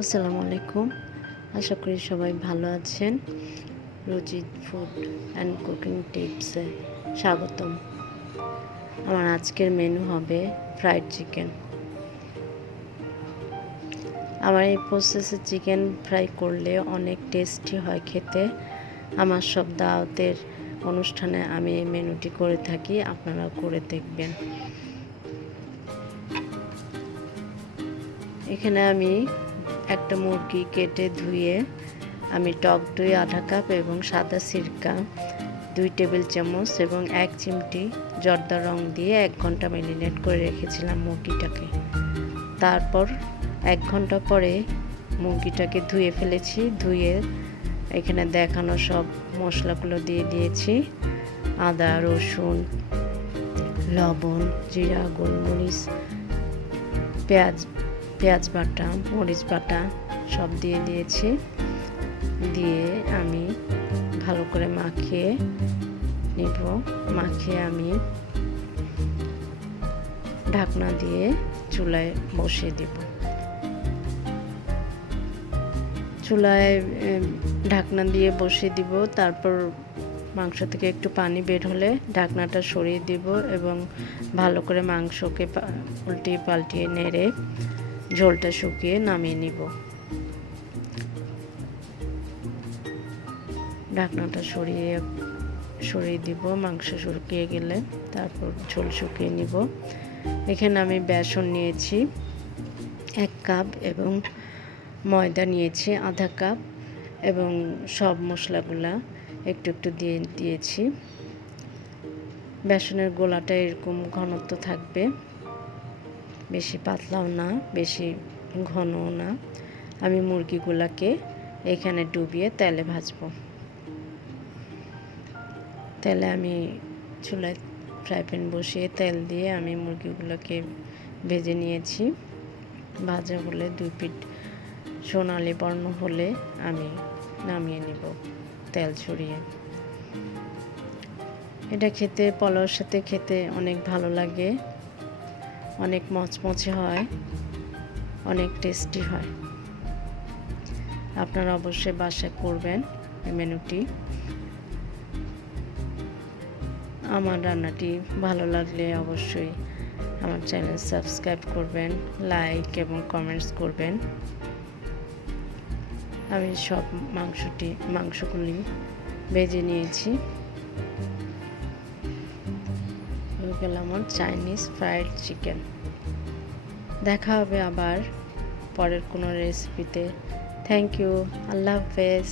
আসসালামু আলাইকুম। আশা করি সবাই ভালো আছেন। রুচিত ফুড অ্যান্ড কুকিং টিপসে স্বাগতম। আমার আজকের মেনু হবে ফ্রাইড চিকেন। আমার এই প্রসেসে চিকেন ফ্রাই করলে অনেক টেস্টি হয় খেতে। আমার সব দাওয়াতের অনুষ্ঠানে আমি এই মেনুটি করে থাকি, আপনারাও করে দেখবেন। এখানে আমি একটা মুরগি কেটে ধুয়ে আমি টক দই আধা কাপ এবং সাদা সিরকা 2 টেবিল চামচ এবং 1 চিমটি জর্দা রং দিয়ে 1 ঘন্টা ম্যারিনেট করে রেখেছিলাম মুরগিটাকে। তারপর 1 ঘন্টা পরে মুরগিটাকে ধুয়ে ফেলেছি। ধুয়ে এখানে দেখানো সব মশলাগুলো দিয়ে দিয়েছি: আদা, রসুন, লবণ, জিরা, গোলমরিচ, পেঁয়াজ বাটা, মরিচ বাটা সব দিয়ে দিয়েছি। দিয়ে আমি ভালো করে মাখিয়ে নিব। মাখিয়ে আমি ঢাকনা দিয়ে চুলায় বসিয়ে দেব। চুলায় ঢাকনা দিয়ে বসিয়ে দিব। তারপর মাংস থেকে একটু পানি বের হলে ঢাকনাটা সরিয়ে দিব এবং ভালো করে মাংসকে উল্টিয়ে পাল্টিয়ে নেড়ে ঝোলটা শুকিয়ে নামিয়ে নিব। ঢাকনাটা সরিয়ে দিব মাংস শুকিয়ে গেলে। তারপর ঝোল শুকিয়ে নিব। এখানে আমি বেসন নিয়েছি 1 কাপ এবং ময়দা নিয়েছি আধা কাপ এবং সব মশলাগুলা একটু একটু দিয়েছি। বেসনের গোলাটা এরকম ঘনত্ব থাকবে, বেশি পাতলাও না বেশি ঘনও না। আমি মুরগিগুলাকে এখানে ডুবিয়ে তেলে ভাজবো। তেলে আমি চুলায় ফ্রাই প্যান বসিয়ে তেল দিয়ে আমি মুরগিগুলোকে ভেজে নিয়েছি। ভাজা হলে 2 পিঠ সোনালি বর্ণ হলে আমি নামিয়ে নিব তেল ছড়িয়ে। এটা খেতে পোলাওর সাথে খেতে অনেক ভালো লাগে, অনেক মচমচে হয়, অনেক টেস্টি হয়। আপনারা অবশ্যই বাসায় করবেন এই মেনুটি। আমার রান্নাটি ভালো লাগলে অবশ্যই আমার চ্যানেল সাবস্ক্রাইব করবেন, লাইক এবং কমেন্টস করবেন। আমি সব মাংসগুলি ভেজে নিয়েছি। এগুলো আমার চাইনিজ ফ্রাইড চিকেন। দেখা হবে আবার পরের কোনো রেসিপিতে। Thank you. আল্লাহ হাফেজ।